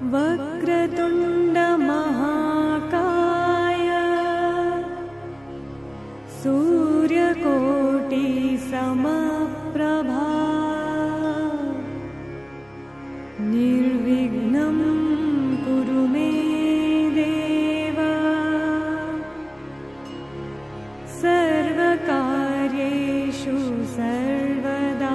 वक्रतुण्ड महाकाय सूर्यकोटि समप्रभा निर्विघ्नं कुरु मे देव सर्वकार्येषु सर्वदा।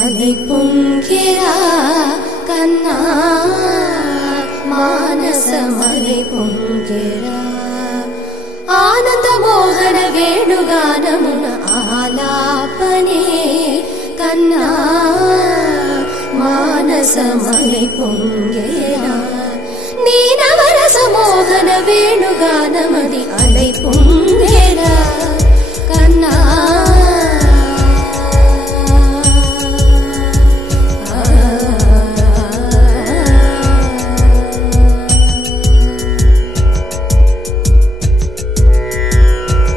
अले पुंगिरा कन्ना मानसमले पुंगिरा आनंद मोहन वेणुगानमुन आलापने कन्ना मानसमले पुंगिरा नीनवरस मोहन वेणुगानमदि अले पुंगिरा कन्ना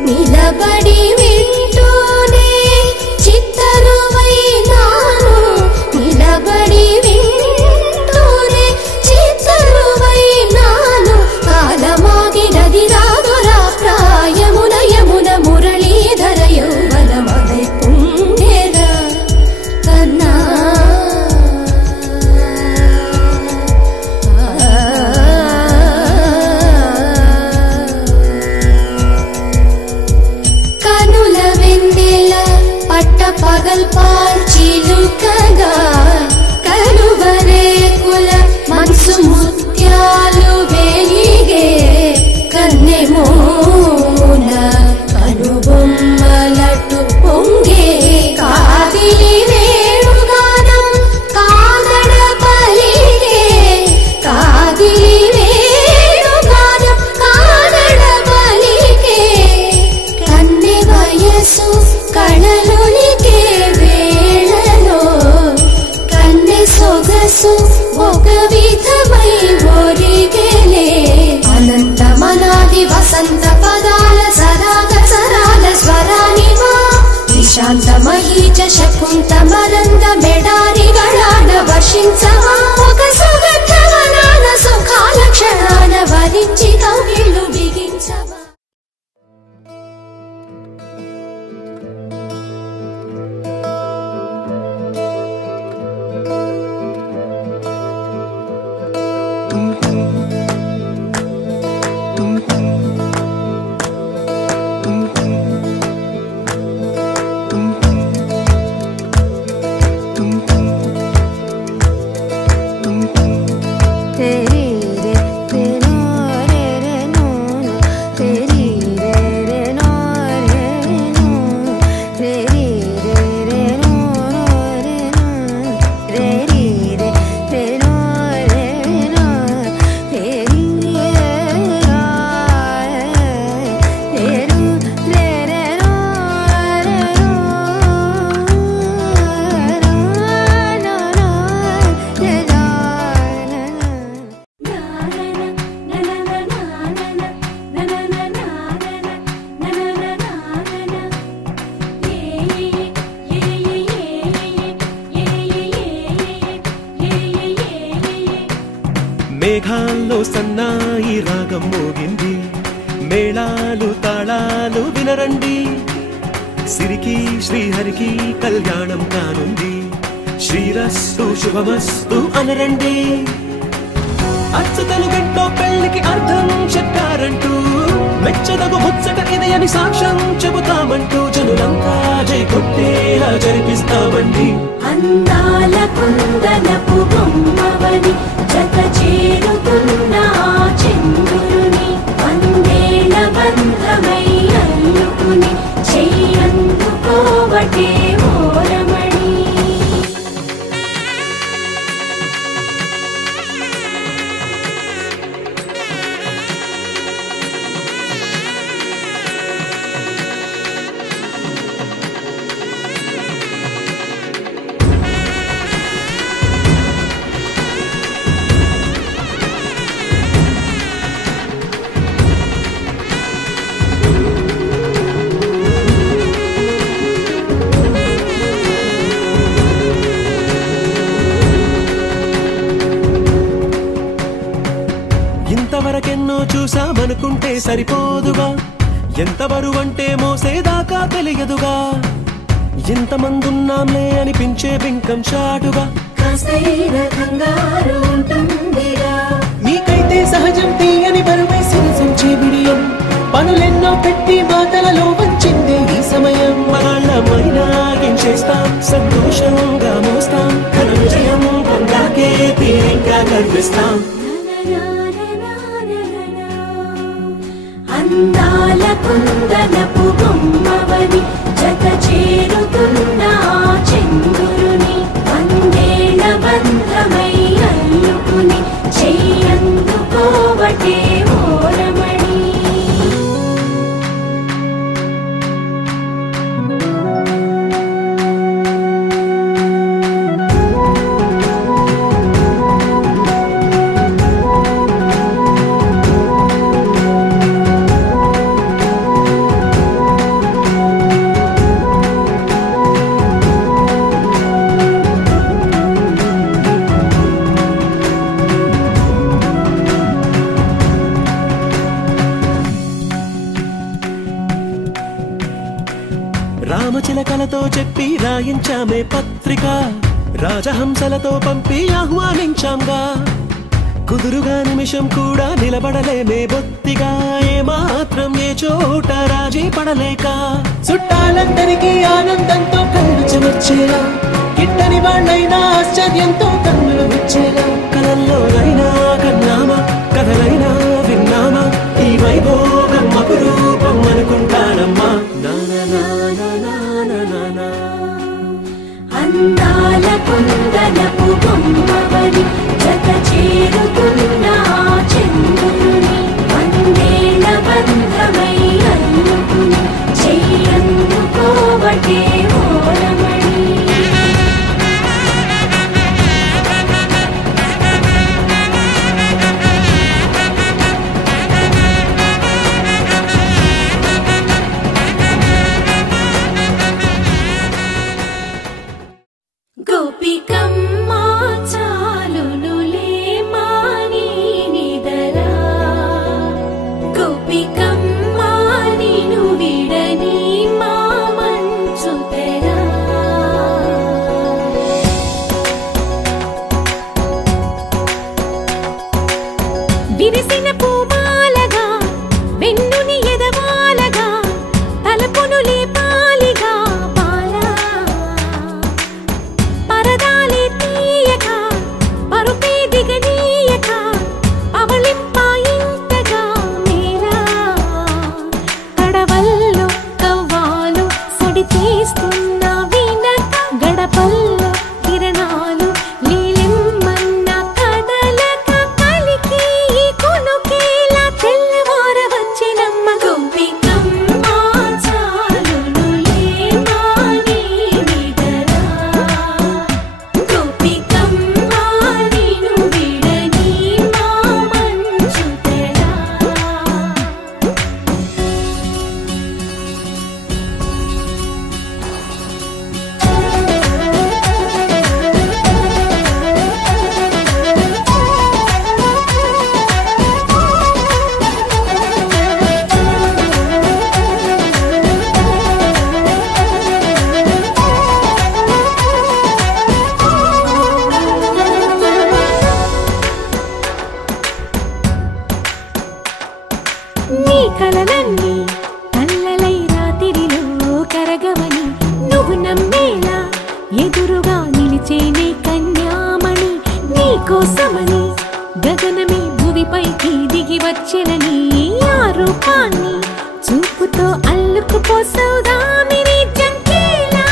నిలబడి వింటూనే చిత్తరువై నాను నిలబడి వింటూనే చిత్తరువై నాను కాలమాగినది రాదురా ప్రాయమున యమున మురళీధర యౌవన మదై పుణ్యర కన్నా పగల్ పాల్చిలుకగా కనుబరే కుల మనసు ముత్యాలు వెలిగే కన్నెమూల కనుబొమ్మలటు పొంగే కాదిలి వేణుగానం కాదడ పలిగే కాదిలి వేణుగానం కాదడ పలిగే కన్నె వయసు కళలులికే వేళలో కన్నె సొగసు ఒక విధమై ఒరిగెలే అనంతమనాది వసంత పదాల సరాగ సరాల స్వరానివా నిశాంత మహీచ శకుంత మరంద మెడారిగళాన వర్షించవా ఒక సుగంధవనాన సుఖాల క్షణాన వరించి కవిళ్ళు బిగించవా. మేఘాల్లో సన్నాయి రాగం మోగింది మేళాలు తాళాలు వినరండి సిరికి శ్రీహరికి కళ్యాణం కానుంది శ్రీరస్తు శుభమస్తు అనరండి అచ్చతలు గంటో పెళ్లికి అర్థం చెప్పారంటూ మెచ్చదగు ముచ్చట ఇది అని సాక్ష్యం చెబుతామంటూ జనులంతా జై కొట్టేలా జరిపిస్తామండి అందాల కుందనపు బొమ్మవని జత చేరుతున్న చంద్రుని వందేల బంధమై అల్లుకుని చెయ్య అందుకోవటే ఓరమణి. ఇంతవరకెన్నో చూసామనుకుంటే సరిపోదుగా, ఎంత బరువంటే మోసేదాకా తెలియదుగా, ఇంతమందున్నాంలే అనిపించే బింకం చాటుగా కంగారు ఉంటుందిగా. నీకైతే సహజం తీయని బరువై సిరసించే బిడియం, పనులెన్నో పెట్టి మాటలలో వచ్చిందే ఈ సమయం. మనాళ్ళమైనా ఏం చేస్తాం, సంతోషంగా మోస్తాం, ఘనవిజయం పొందాకే తీరిగ్గా గర్విస్తాం. అందాల కుందనపు బొమ్మవని జత చేరుతున్న చంద్రుని వందేళ్ల బంధమై అల్లుకుని చెయ్యందుకోవటే ఓరమణి. రామచిలకలతో చెప్పి రాయించామే పత్రిక, రాజహంసలతో పంపి ఆహ్వానించాంగా, కుదురుగా నిమిషం కూడా నిలబడలేమే బొత్తిగా, ఏమాత్రం ఏ చోట రాజీ పడలేక, చుట్టాలందరికీ ఆనందంతో కళ్ళు చెమర్చేలా, గిట్టని వాళ్ళైనా ఆశ్చర్యంతో కన్నులు వచ్చేలా, కలల్లోనైనా కన్నామా కథలైనా విన్నామా, ఈ వైభోగం అపురూపం అనుకుంటానమ్మా. అందాల కుందనపు బొమ్మవని జత చేరుతున్న చంద్రుని వందేళ్ల బంధమై అల్లుకుని చెయ్యందుకోవటే ఓరమణి. గోపికమ్మ చాలునులే మాని నిదరా, గోపికమ్మ నిను విడని మా మంచు తెరా. విరిసిన పూమాలగా వెన్నుని ఎదవాలగా తలపును లేపాలిగా బాలా, పరదాలే తీయక పరుపే దిగనీయక అవలింపాయింతగా మేరా, కడవల్లో కవ్వాలు సడి చేస్తున్న వినక గడపల్లో కిరణాలు లీలిమ్మన్న కదలక కలికి కొనుకేలా తెల్లవార వచ్చినమ్మ. గోపికమ్మ చాలునులే మాని నిదరా, గోపికమ్మ నిను విడని మా మంచు తెరా. నీ కలలన్నీ కల్లలై రాత్రిలో కరగవని నువ్వు నమ్మేలా ఎదురుగా నిలిచేనే కన్యామణి, నీ కోసమని గగనమే భూమిపైకి దిగి వచ్చెనని ఆ రూపాన్ని చూపుతో అల్లుకుపోసౌదామిని జంకేలా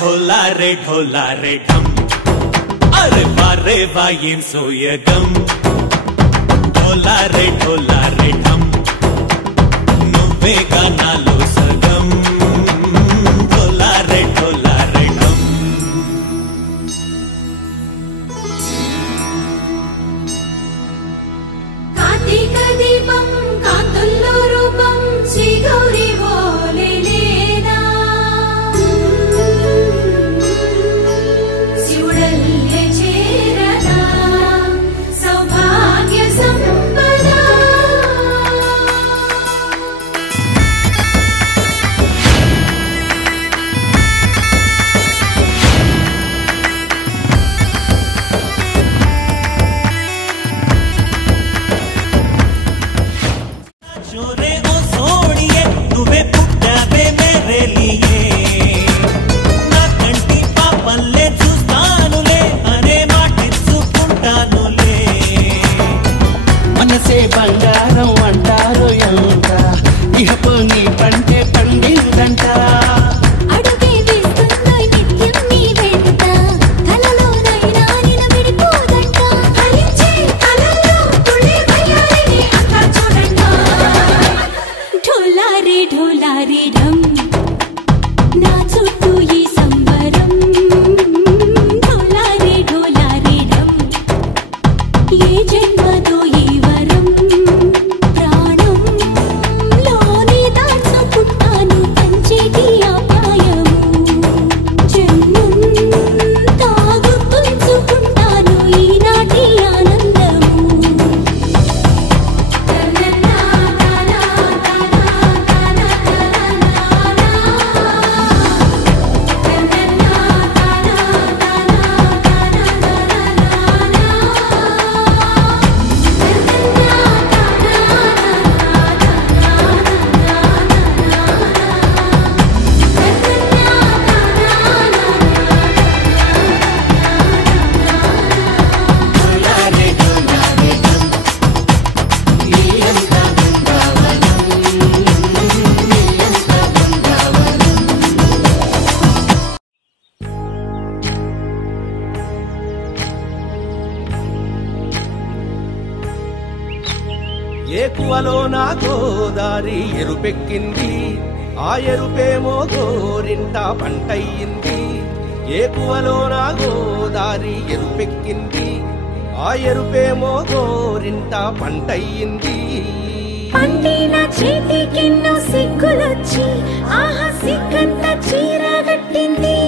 ढोला रे ढम अरे वारे वायें सोयगम ढोला रे ढम నువ్వేగా నాలో సగం ढोला रे ढम కార్తీక దీపం కాంతుల్లో రూపం శ్రీ గౌరీ ఓలే లేదా శివుడల్లే చేరదా సౌభాగ్య సంపద బంగారం అంటారు ఎంత ఇహపు నీ పంటే పండిందంట అడుగే వేస్తుందో నిత్యం నీ వెంట కలలోనైనా నిలబడిపోదంట హరించే కలలో తుళ్ళి వయ్యారిని అంతా చూడంట ఢోలా రే ఢమ్ నా చుట్టూ ఈ సంబరం ఢోలా రే ఢమ్ ఏ జన్మతో ఈ వరం ప్రాణంలోని దాచుకుంటాను పంచేటి అపాయము జన్మం తాగు పుంజుకుంటాను ఈనాటి ఆనందము ఏకువలో నా గోదారి ఎరుపెక్కింది ఆ ఎరుపేమో గోరింట పంటయ్యింది ఏకువలో నా గోదారి ఎరుపెక్కింది ఆ ఎరుపేమో గోరింట పంటయ్యింది పండిన చేతికెన్నో సిగ్గులొచ్చి ఆహా సిగ్గంత చీరగట్టింది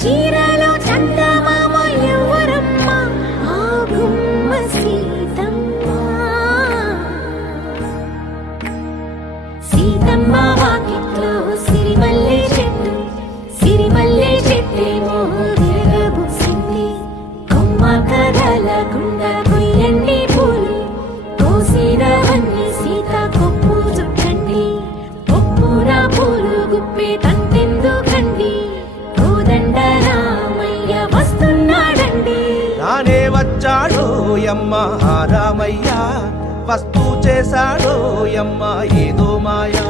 చీరలో చందమామ ఎవరమ్మ ఆ గుమ్మ సీతమ్మ వాకిట్లో సిరిమల్లె చెట్టేమో విరగబూసింది కొమ్మ కదలకుండా కొయ్యండి పూలు కోసినవన్నీ సీత కొప్పు చుట్టండి కొప్పున పూలు గుప్పే తంతెందుకండి కోదండ రామయ్య వస్తున్నాడండి రానే వచ్చాడో యమ్మ రామయ్య వస్తూ చేశాడో యమ్మ ఏదో మాయా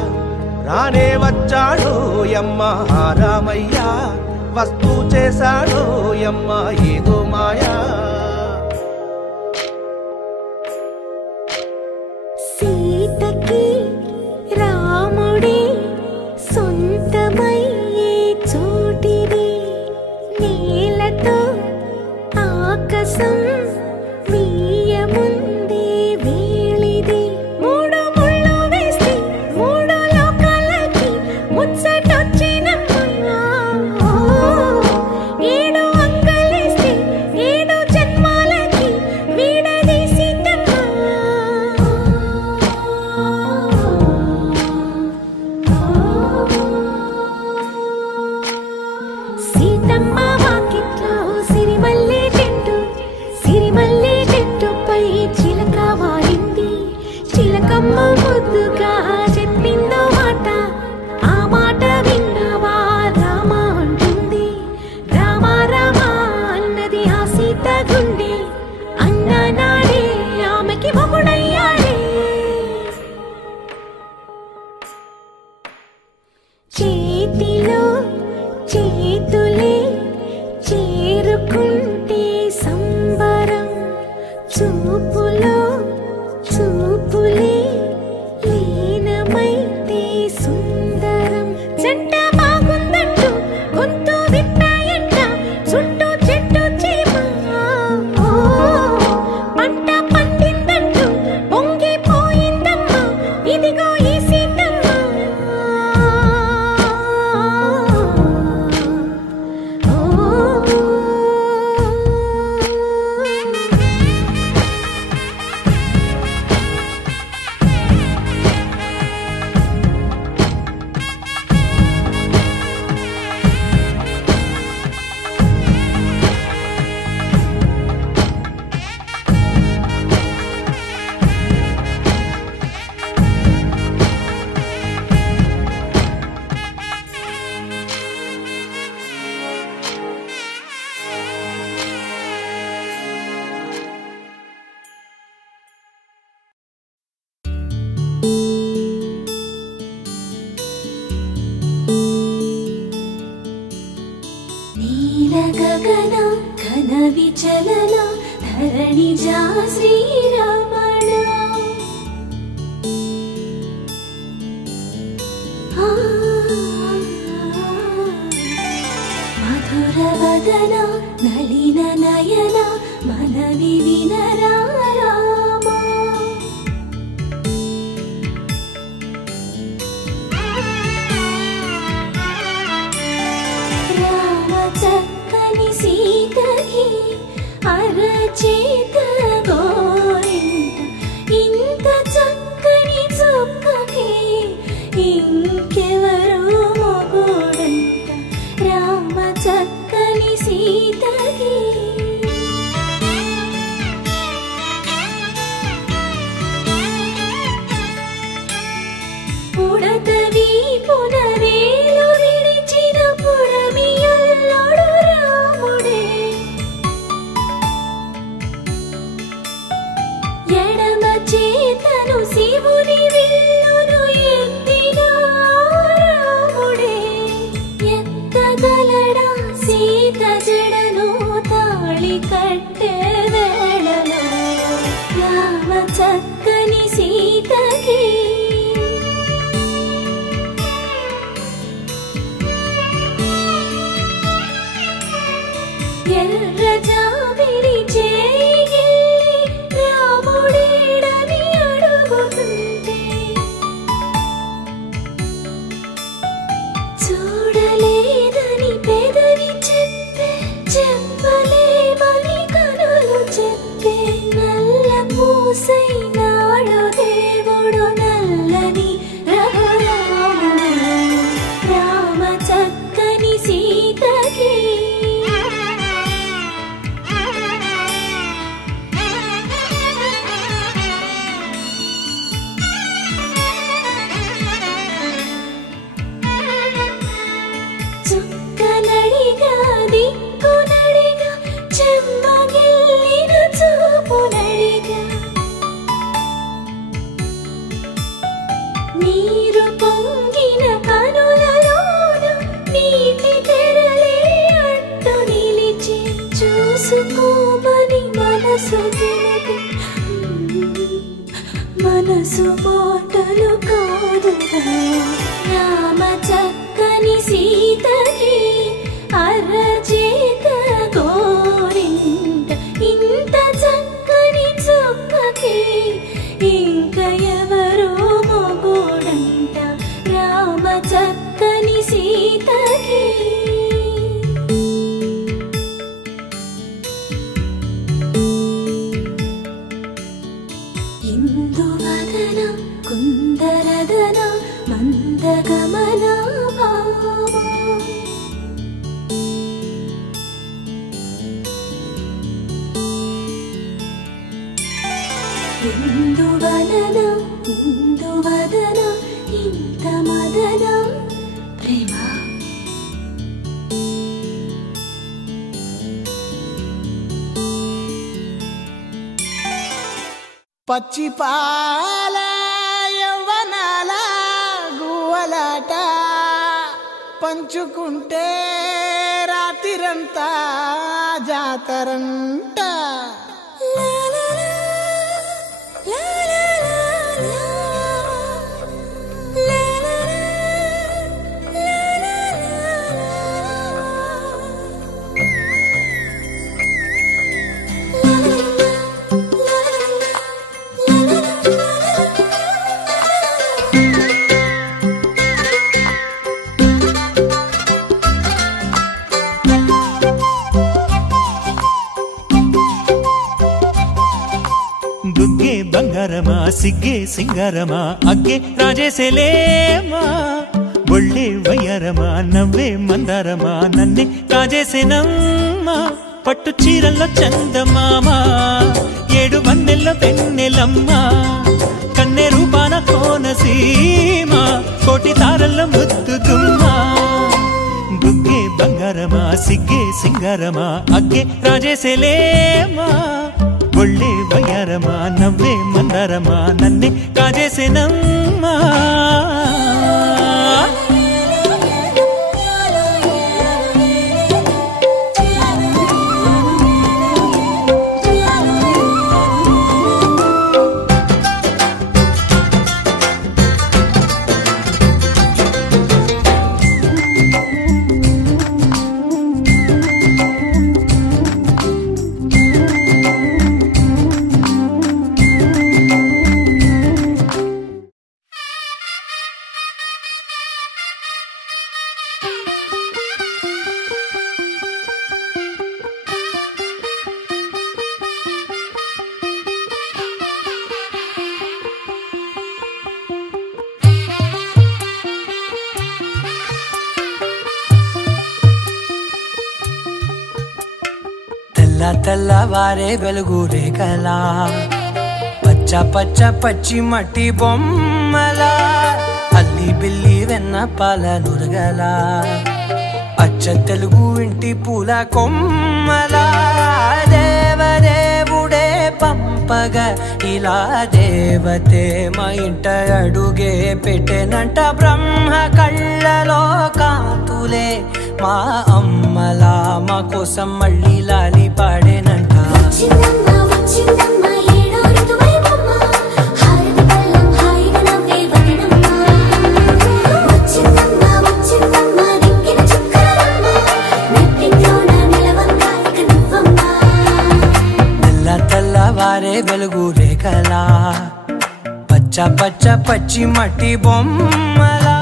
రానే వచ్చాడో యమ్మ రామయ్య వస్తూ చేశాడో యమ్మ ఏదో మాయా సీతకి రాముడే సొంతమయ్యే చోటిది నేలతో ఆకాశం వీయముందే వేళిది మూడు ముళ్ళు వేస్తే మూడు లోకాలకి ముచ్చటొచ్చినమ్మా ఏడు అంకలేస్తే ఏడు జన్మాలకి వీడదీసిందమ్మా సీతమ్మ వాకిట్లో సిరిమల్లె చెట్టుపై చిలక వాలింది చిలకమ్మ ముద్దుగా చెప్పిందో మాట ఆ మాట విన్నవా రామ అంటుంది రామ రామ అన్నది ఆ సీత గుండె అన్న నాడే ఆమెకి మొగుడయ్యాడే చేతిలో జా శ్రీరమణ మధుర వదన నలిన నయన మనవి వినరా రామా రామ చక్కని సీతకి అరచేత గోరింట ఇంత చక్కని చుక్కకి ఇంకెవరు మొగుడంట రామ చక్కని సీతకి ఉడతవి పునరేలు విడిచిన పుడమియల్లోడు రాముడే ఎడమ చేతను శివుని విల్లును ఎత్తిన రాముడే ఎత్తగలడా సీత జడను తాళి కట్టే వేళలో రామ చక్కని సీతకి ఎర్ర జాబిలి చేయి రాముడేడని అడుగుతుంటే చూడలేదని పెదవి చెప్పే చెప్పలేమని కనులు చెప్పే నల్ల పూసై నాడు దేవుడు నల్లని రఘురాముడు రామ చక్కని సీతకి చుక్కనడిగా దిక్కునడిగా చెమ్మగిల్లిన చూపునడిగా నీరు పొంగిన కనులలోన నీటి తెరలే అడ్డు నిలిచి చూసుకోమని మనసు తెలిపి మనసు మాటలు కాదుగా రామ చక్కని సీతకి అరచేత గోరింట ఇంత చక్కని చుక్కకి ఇంక ఎవరు మొగుడంట రామ చక్కని సీతకి ఇందువదన కుందరదన మందగమన భామా ఇందువలన ఇందువదన ఇంత మదన ప్రేమ పచ్చి పాల యవ్వనాల గువ్వలాట పంచుకుంటే రాత్రిరంతా జాతరంట బుగ్గే బంగారమా సిగ్గే సింగారమా అగ్గే రాజేసేలేమా ఒళ్ళే వయ్యారమా నవ్వే మందారమా నన్నే కాజేసేనమ్మా పట్టు చీరల్లో చందమామ ఏడు వన్నెల్లో వెన్నెలమ్మా కన్నె రూపాన కోనసీమ కోటి తారల్లో ముద్దుగుమ్మా బుగ్గే బంగారమా సిగ్గే సింగారమా అగ్గే రాజేసేలేమా ఒళ్ళే వయ్యారమా నవ్వే మందారమా నన్నే కాజేసేనమ్మా తెల్ల తెల్లవారే వెలుగు రేఖలా పచ్చ పచ్చ పచ్చి మట్టి బొమ్మలా అల్లి బిల్లి వెన్న పాల నురగలా అచ్చ తెలుగు ఇంటి పూల కొమ్మలా దేవదేవుడే పంపగా ఇలా దేవతే మా ఇంట అడుగే పెట్టెనంట బ్రహ్మ కళ్ళలో కాంతులే మా అమ్మలా మా కోసం మళ్ళీ లాలి పాడేనంట తెల్లవారే వెలుగు రేఖలా పచ్చ పచ్చ పచ్చి మట్టి బొమ్మలా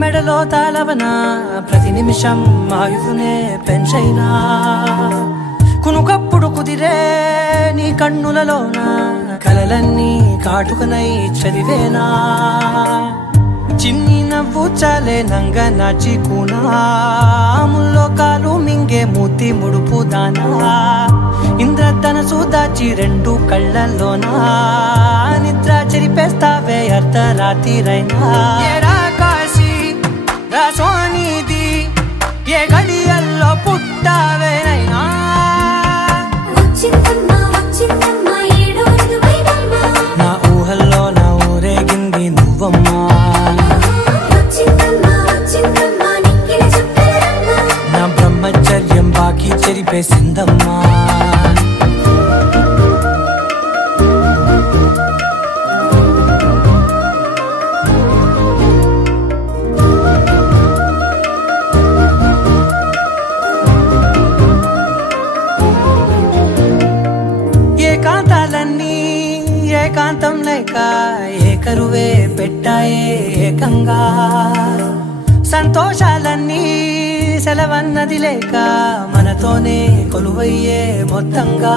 మెడలో తాళవన ప్రతి నిమిషం ఆయువునే పెంచైనా కునుకప్పుడు కుదిరే నీ కన్నులలోన కలలన్నీ కాటుకనై చదివేనా చిన్ని నవ్వు చాలే నంగ నాచి కూనాముల్లో కాలు మింగే మూతి ముడుపు దానా ఇంద్రధనసు దాచి రెండు కళ్ళల్లోనా నిద్ర చెరిపేస్తావే అర్ధరాత్రిరైనా సోనిది ఏ గడియల్లో పుట్టావేనైనా నా ఊహల్లో నా ఊరేగింది నువ్వమ్మా నా బ్రహ్మచర్యం బాకీ చెరిపేసిందమ్మా ఏకాంతం లేక ఏకరువే పెట్టాయే ఏకంగా సంతోషాలన్నీ సెలవన్నది లేక మనతోనే కొలువయ్యే మొత్తంగా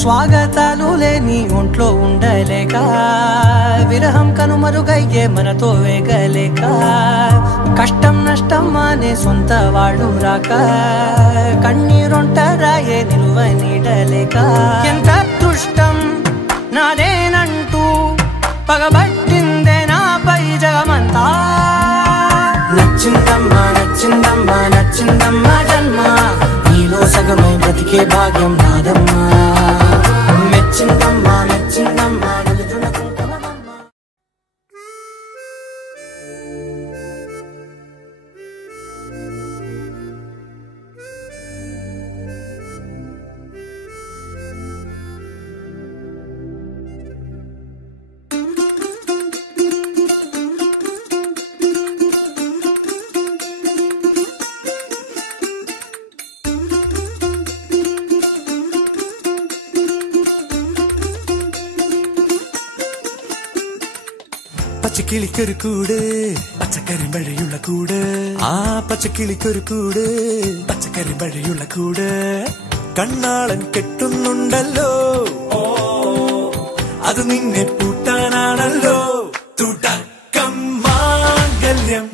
స్వాగతాలు లేని ఒంట్లో ఉండలేక విరహం కనుమరుగయ్యే మనతో వేగలేక కష్టం నష్టం అనే సొంత వాళ్ళు రాక కన్నీరొంటరాయే నిలువ నీడలేక ఎంత దుష్టం నాదేనంటూ పగబట్టిందే నాపై జగమంతా నచ్చిందమ్మా నచ్చిందమ్మా నచ్చిందమ్మా జన్మ నీలో సగమై బ్రతికే భాగ్యం నాదమ్మా మెచ్చిందమ్మా మెచ్చిందమ్మా പച്ചക്കിളിക്കൊരു കൂട് പച്ചക്കറി മഴയുള്ള കൂട് ആ പച്ചക്കിളിക്കൊരു കൂട് പച്ചക്കറി മഴയുള്ള കൂട് കണ്ണാളൻ കെട്ടുന്നുണ്ടല്ലോ അത് നിന്നെ പൂട്ടാനാണല്ലോ തുടക്കം മാംഗല്യം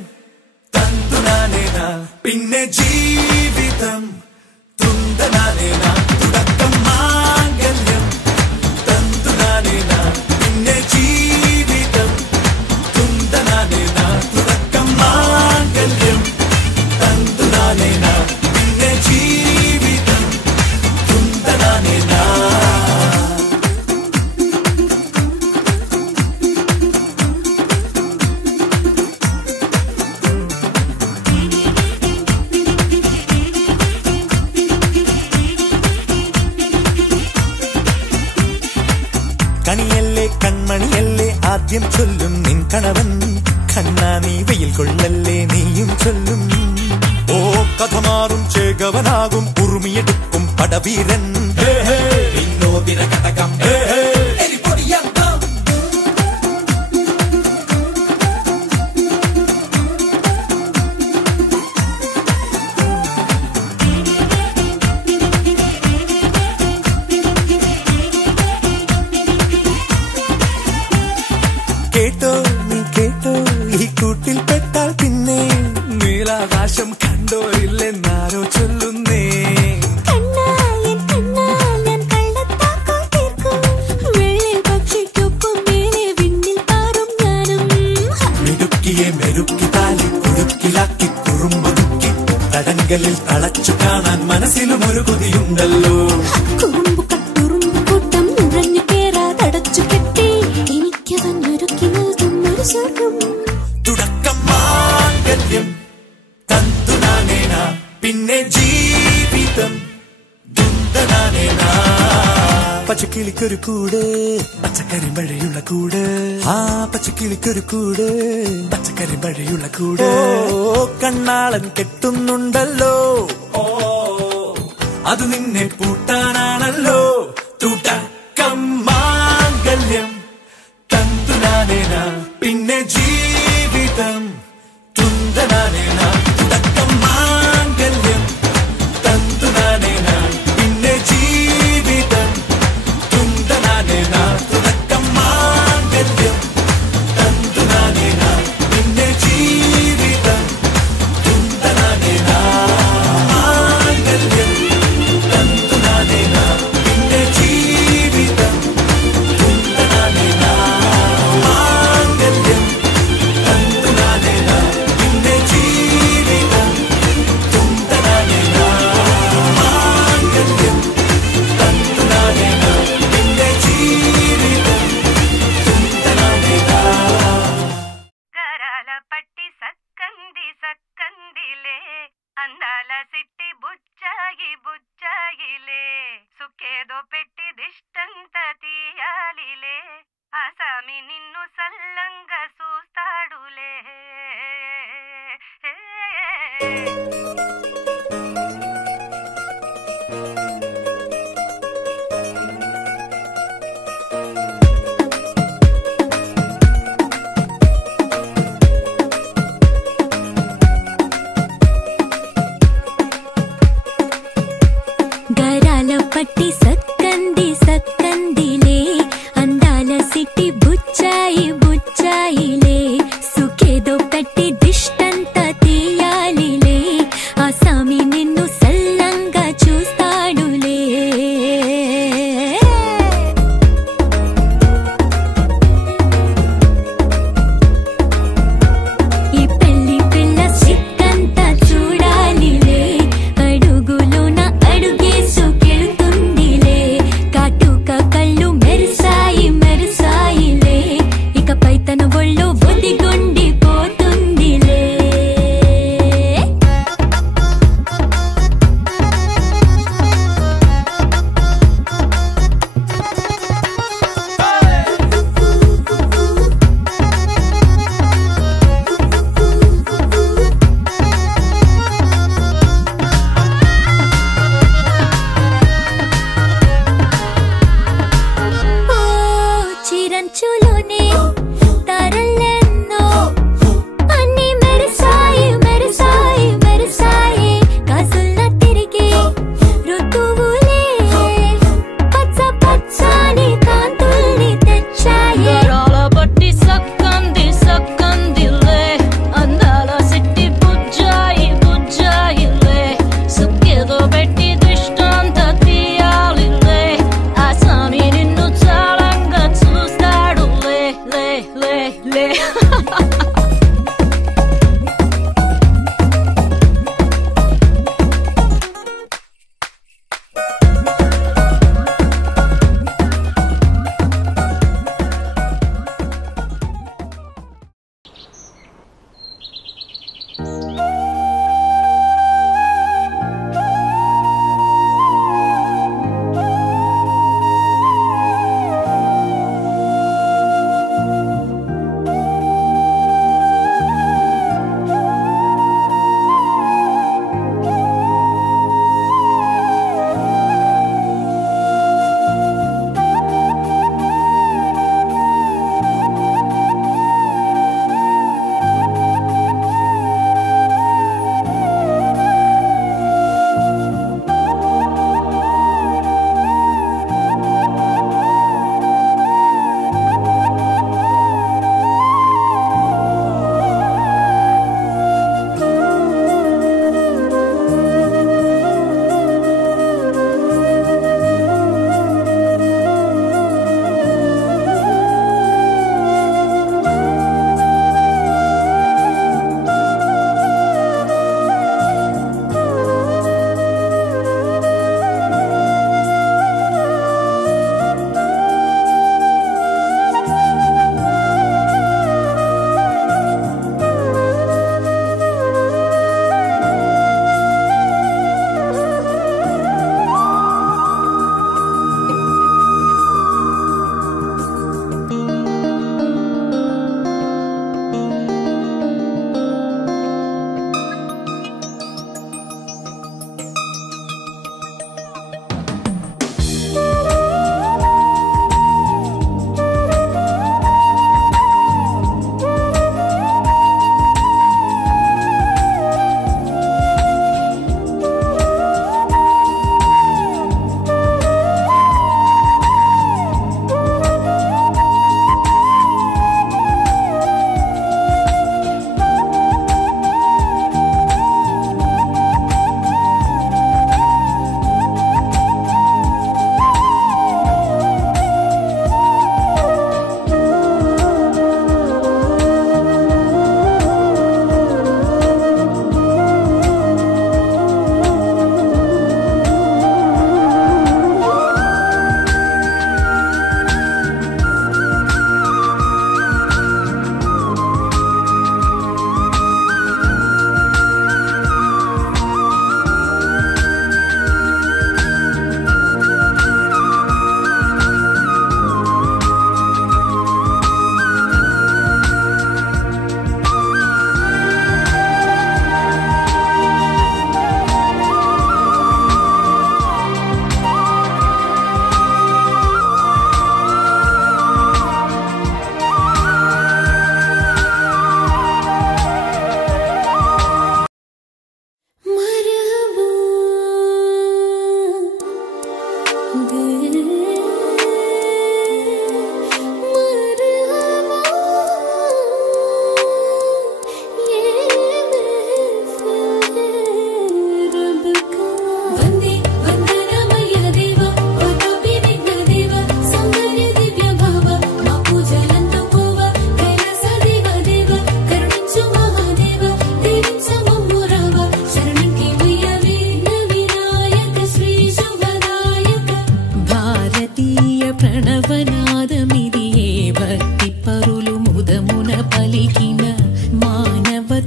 തന്തുനാനേന പിന്നെ ജീവിതം തുന്തനാനേന തുടക്കം മാംഗല്യം തന്തുനാനേന പിന്നെ ജീവിതം തുന്തനാനേന തുടക്കം മാംഗല്യം തന്തുനാനേന പിന്നെ ജീവിതം തുന്തനാനേന കണിയല്ലേ കൺമണിയല്ലേ ആദ്യം ചൊല്ലും നിൻ കണവൻ കണ്ണാ നീ വെയിൽ കൊള്ളല്ലേ നീയും ചൊല്ലും ഓ കഥ മാറും ചേകവനാകും ഉറുമിയെടുക്കും പടവീരൻ വിനോദിന കടകം എരിപൊടിയ ഈ കൂട്ടിൽ പെട്ടാൽ പിന്നെ നീലാകാശം കണ്ടോരില്ലെന്നാരോ ചൊല്ലുന്നേ. മിടുക്കിയെ മെരുക്കി താലി കുടുക്കിലാക്കി കുറുമ്പൊതുക്കി തടങ്കലിൽ തളച്ചു കാണാൻ മനസ്സിലും ഒരു കൊതിയുണ്ടല്ലോ. തുടക്കം മാംഗല്യം തന്തുനാനേന പിന്നെ ജീവിതം ദുന്ദനാനേന. പച്ചക്കിളിക്കൊരു കൂട് പച്ചക്കറി മഴയുള്ള കൂട്. ആ പച്ചക്കിളിക്കൊരു കൂട് പച്ചക്കറി മഴയുള്ള കൂട്. കണ്ണാളൻ കെട്ടുന്നുണ്ടല്ലോ, അത് നിന്നെ പൂട്ടാനാണല്ലോ. തുടക്കം മാംഗല്യം തന്തുനാനേന പിന്നെ ജീവിതം തുന്തനാനേന. തുടക്കം മാംഗല്യം തന്തുനാനേന പിന്നെ ജീവിതം തുന്തനാനേന. തുടക്കം മാംഗല്യം തന്തുനാനേന പിന്നെ ജീവിതം തുന്തനാനേന. മാംഗല്യം തന്തുനാനേന പിന്നെ ജീവിതം തുന്തനാനേന. മാംഗല്യം തന്തുനാനേന പിന്നെ ജീവിതം തുന്തനാനേന. മാംഗല്യം തന്തുനാനേന പിന്നെ ജീവിതം തുന്തനാനേന. గరాల పట్టి సక్కంది సక్కందిలే అందాల సిట్టి బుచ్చాయి బుచ్చాయిలే సుఖేదో పెట్టి దిష్టంత తీయాలిలే ఆసామి నిన్ను సల్లంగా చూస్తాడులే. గరాల పట్టి సక్కంది సక్కందిలే అందాల సిట్టి బుచ్చాయి బుచ్చాయిలే సుఖేదో పెట్టి దిష్టంత తీయాలిలే ఆసామి నిన్ను సల్లంగా చూస్తాడులే. ఈ పెళ్లి పిల్ల సిక్కంతా చూడాలిలే అడుగులోన అడుగేసుకెళ్తుందిలే కాటుక కళ్ళు మెరిసాయి మెరిసాయిలే ఇకపై తన ఒళ్ళో ఒదిగొండిపోతుందిలే.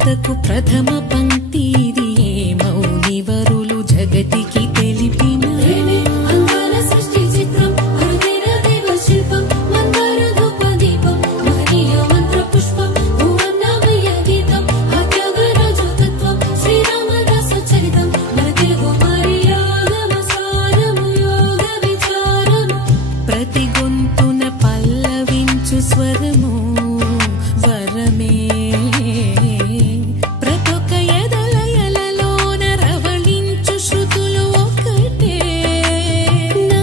కవితకు ప్రథమ పంక్తి ఇది మౌని వరులు జగతికి తెలిపిన అందాల సృష్టి చిత్రం అరుదైన దేవ శిల్పం మందార ధూప దీపం మహనీయ మంత్ర పుష్పం భువన్నమయ గీతం అత్యాగరాజు తత్వం శ్రీరామదాస చరితం మన తెలుగు మరియాగమ సారము యోగ విచారము ప్రతి గొంతున పల్లవించు స్వరము వరమే ప్రతొక్క ఎదలయలలోన రవళించు శృతులు ఒకటే నా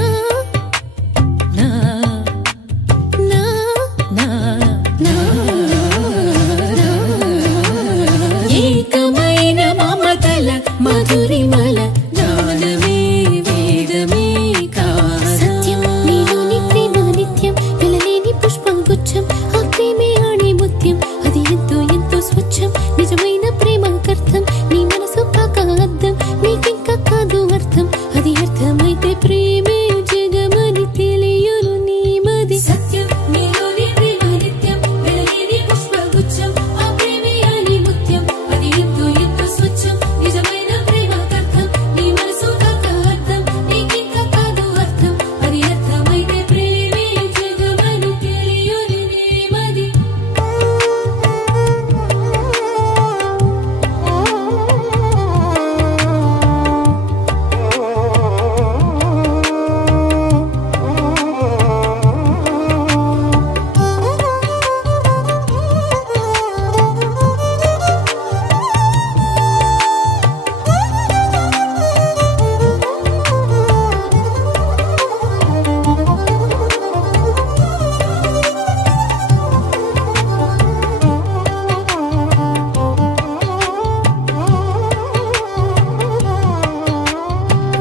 నా నా నా నా ఏకమైన మమతల మధురిమల జ్ఞానమే వేదమే సత్యం నీలోని ప్రేమ నిత్యం వెలలేని పుష్పగుచ్చం ఆ ప్రేమే ఆణి ముత్యం అది ఎంతో ఎంతో స్వచ్ఛం నిజమైన ప్రేమకర్థం నీ మనసు పాక అర్థం నీకింకా కాదు అర్థం అది అర్థమైతే ప్రేమే జగమని తెలియను నీ మది సత్యం నీలోని ప్రేమ నిత్యం వెలలేని పుష్పగుచ్చం ఆ ప్రేమే ఆణి ముత్యం అది ఎంతో ఎంతో స్వచ్ఛం నిజమైన ప్రేమకర్థం నీ మనసు పాక అర్థం నీకింకా కాదు అర్థం అది అర్థమైతే ప్రేమే జగమని తెలియను నీ మది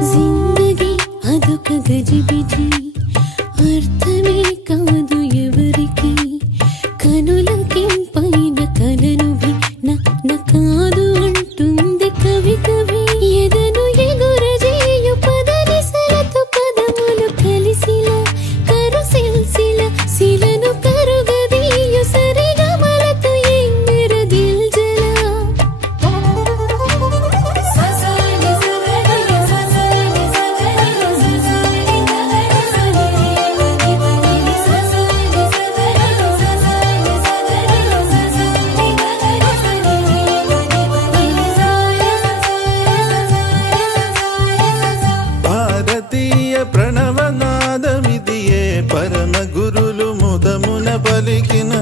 జిందగీ అదొక గజిబిజి అర్థమే కాదు ఎవరికి కనులకి పైన కలనువి నా కాదు అంటుంది కవి కవి ఎదను ఎగురజేయు పదని సరతు పదములు కలిసిలా కరుసిల్సిల శిలను కరుగదీయు సరిగమలతో ఎంగర దిల్జలా ససాని సగని ససాని సగని ససాని గగని ససాని సగని ససాని భారతీయ ప్రణవనాదమిదియే పరమ గురులు ముదమున పలికిన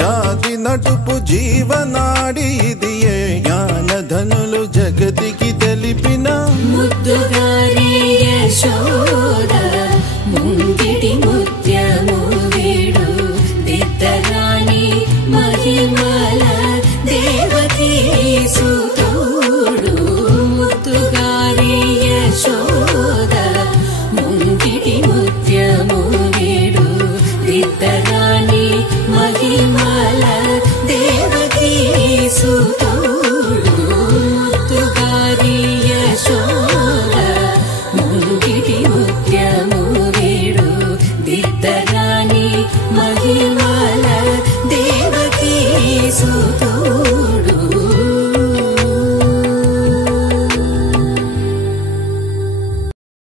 జాతి నటుపు జీవనాడి ఇదియే జ్ఞానధనులు జగతికి తెలిపిన ముద్దుగారి యశోద ముంగిటి ముత్యము వీడు దిద్దరాణి మహిమల దేవకీ సుతుడు ముద్దుగారి యశోద ముంగిటి ముత్యము వీడు దిద్దరాణి మహిమల దేవకీ సుతుడు ముద్దుగారి యశోద ముంగిటి ముత్యము వీడు దిద్దరాణి మహిమల దేవకీ సుతుడు